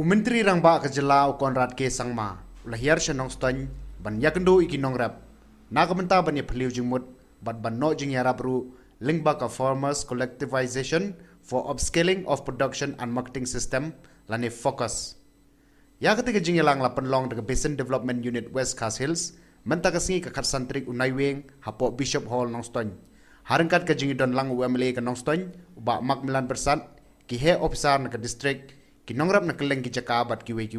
Myntri Rangbah ke Jylla konrad ke sangma lahir shenong ston ban Kynduh iki Nongrep naga bynta ban peliu jingmut bat ban no jing yarabru Rangbah ka farmers collectivization for upscaling of production and marketing system lane focus ya ketika jing yalang la penlong de basin development unit West Khas Hills menta ka singi ka khat santrik unaiweng hapo Bishop Hall nong ston harangkat ka jing don lang UMLA ka nong ston ba makmilan bersat ki he officer na ka district ki Nongrep na keleng ki jaka bat kiwe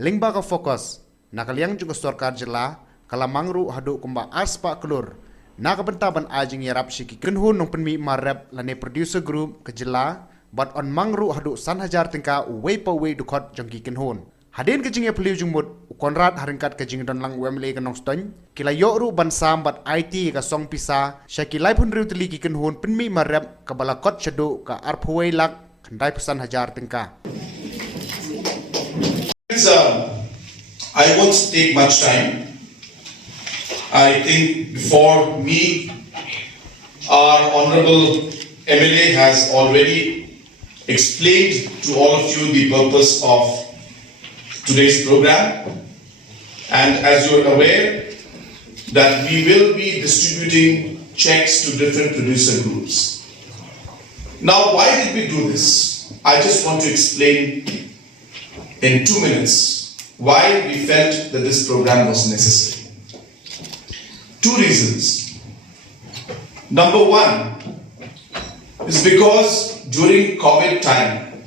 Rangbah ka fokus na kaliang juga sarkar Jylla kala mangru hadu kumba ars pa kelur na ka bentaban ajing yarap si ki Kynduh nong penmi marep lane producer group ke Jylla bat on mangru hadu 1,000 tingka way pa way dukot jong ki Kynduh hadin ke jing peliu jungmut konrad haringkat ke jing don lang UMLA ka nong ston kila yoru ban sam bat IT ka song pisa syakilai pun riu teli ki Kynduh penmi marep ka balakot chadu ka arphuai lak kandai pesan 1,000 tingka. I won't take much time. I think before me, our Honorable MLA has already explained to all of you the purpose of today's program. And as you are aware, that we will be distributing checks to different producer groups. Now, why did we do this? I just want to explain in 2 minutes why we felt that this program was necessary. 2 reasons. Number 1 is because during COVID time,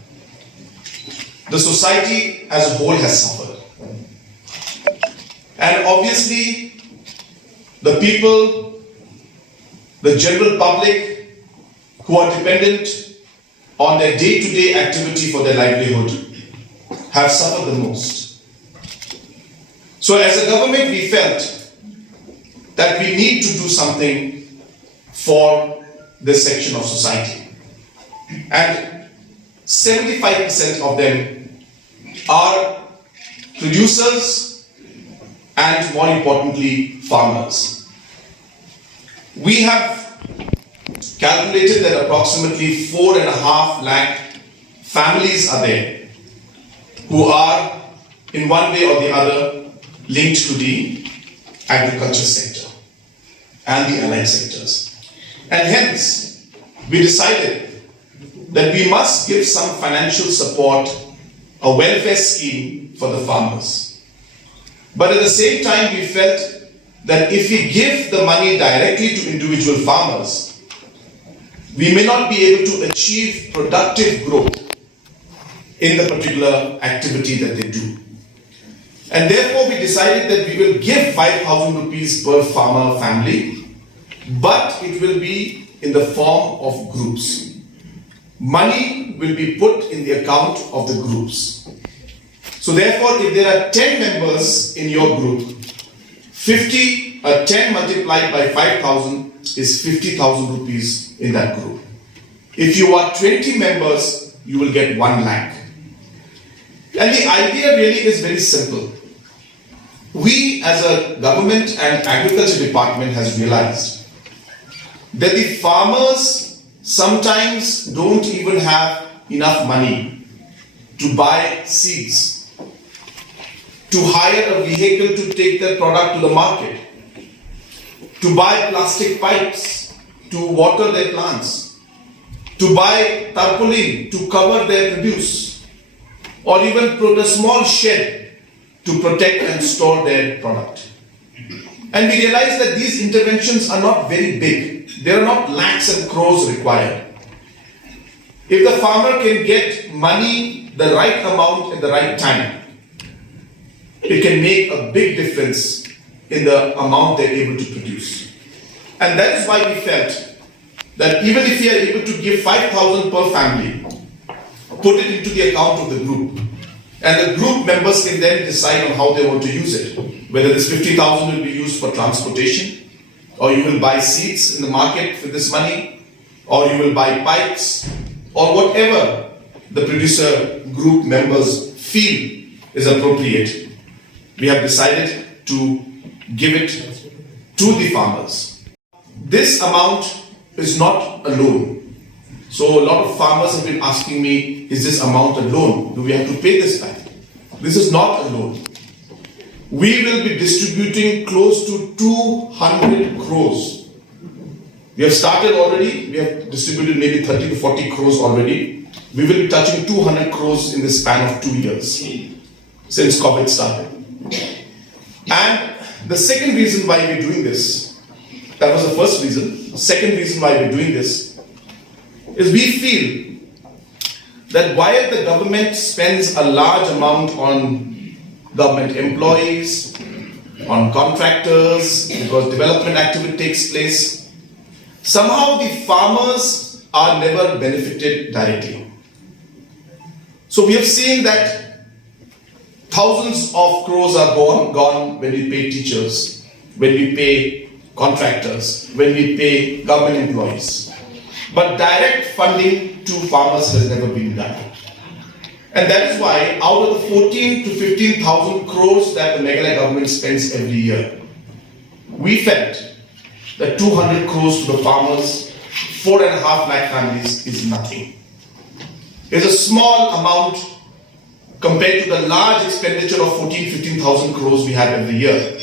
the society as a whole has suffered. And obviously, the people, the general public, who are dependent on their day-to-day activity for their livelihood have suffered the most. So as a government, we felt that we need to do something for this section of society. And 75% of them are producers and, more importantly, farmers. We have calculated that approximately 4.5 lakh families are there who are in one way or the other linked to the agriculture sector and the allied sectors. And hence, we decided that we must give some financial support, a welfare scheme for the farmers. But at the same time, we felt that if we give the money directly to individual farmers, we may not be able to achieve productive growth in the particular activity that they do. And therefore, we decided that we will give 5,000 rupees per farmer family, but it will be in the form of groups. Money will be put in the account of the groups. So therefore, if there are 10 members in your group, 10 multiplied by 5,000 is 50,000 rupees in that group. If you are 20 members, you will get 1 lakh. And the idea really is very simple. We as a government and agriculture department has realized that the farmers sometimes don't even have enough money to buy seeds, to hire a vehicle to take their product to the market, to buy plastic pipes to water their plants, to buy tarpaulin to cover their produce, or even put a small shed to protect and store their product. And we realize that these interventions are not very big. There are not lakhs and crores required. If the farmer can get money, the right amount at the right time, it can make a big difference in the amount they're able to produce. And that is why we felt that even if we are able to give 5,000 per family, put it into the account of the group, and the group members can then decide on how they want to use it. Whether this 50,000 will be used for transportation, or you will buy seeds in the market for this money, or you will buy pipes, or whatever the producer group members feel is appropriate. We have decided to give it to the farmers. This amount is not a loan. So a lot of farmers have been asking me, is this amount a loan? Do we have to pay this back? This is not a loan. We will be distributing close to 200 crores. We have started already. We have distributed maybe 30 to 40 crores already. We will be touching 200 crores in the span of 2 years since COVID started. And the second reason why we're doing this, that was the first reason. The second reason why we're doing this is we feel that while the government spends a large amount on government employees, on contractors, because development activity takes place, somehow the farmers are never benefited directly. So we have seen that thousands of crores are gone when we pay teachers, when we pay contractors, when we pay government employees. But direct funding to farmers has never been done. And that is why out of the 14 to 15,000 crores that the Meghalaya government spends every year, we felt that 200 crores to the farmers, 4.5 lakh families is nothing. It's a small amount compared to the large expenditure of 14,000-15,000 crores we have every year.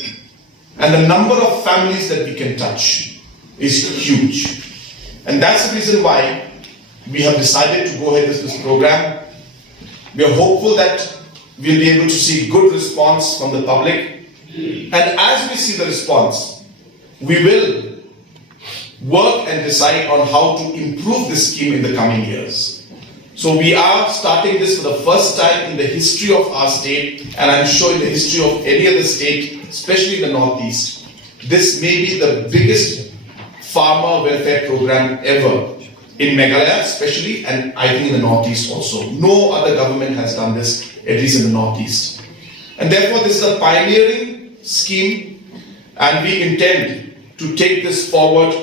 And the number of families that we can touch is huge. And that's the reason why we have decided to go ahead with this program. We are hopeful that we'll be able to see good response from the public. And as we see the response, we will work and decide on how to improve this scheme in the coming years. So we are starting this for the first time in the history of our state, and I'm sure in the history of any other state, especially in the Northeast. This may be the biggest farmer welfare program ever in Meghalaya especially, and I think in the Northeast also. No other government has done this, at least in the Northeast. And therefore this is a pioneering scheme, and we intend to take this forward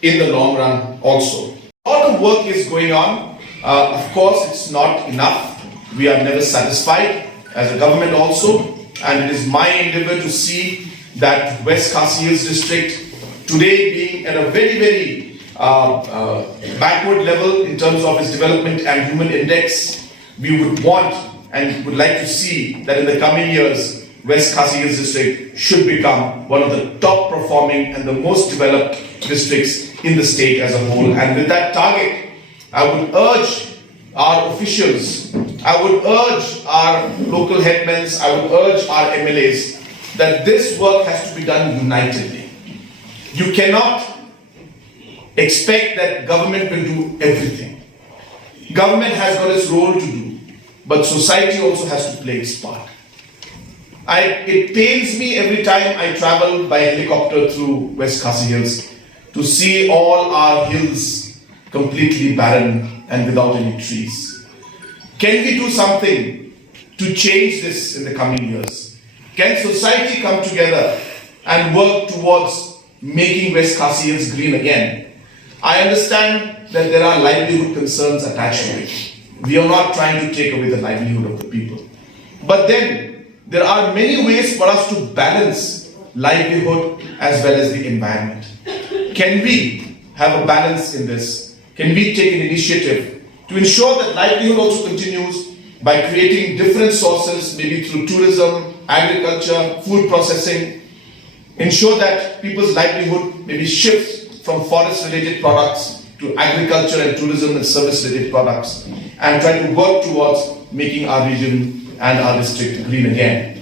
in the long run also. A lot of work is going on. Of course, it's not enough. We are never satisfied as a government also, and it is my endeavor to see that West Khasi Hills district today being at a very, very backward level in terms of its development and human index, we would want and would like to see that in the coming years, West Khasi Hills district should become one of the top performing and the most developed districts in the state as a whole. And with that target, I would urge our officials, I would urge our local headmen, I would urge our MLAs that this work has to be done unitedly. You cannot expect that government will do everything. Government has got its role to do, but society also has to play its part. It pains me every time I travel by helicopter through West Khasi Hills to see all our hills completely barren and without any trees. Can we do something to change this in the coming years? Can society come together and work towards making West Khasi Hills green again? I understand that there are livelihood concerns attached to it. We are not trying to take away the livelihood of the people. But then, there are many ways for us to balance livelihood as well as the environment. Can we have a balance in this? Can we take an initiative to ensure that livelihood also continues by creating different sources, maybe through tourism, agriculture, food processing, ensure that people's livelihood maybe shifts from forest-related products to agriculture and tourism and service-related products, and try to work towards making our region and our district green again.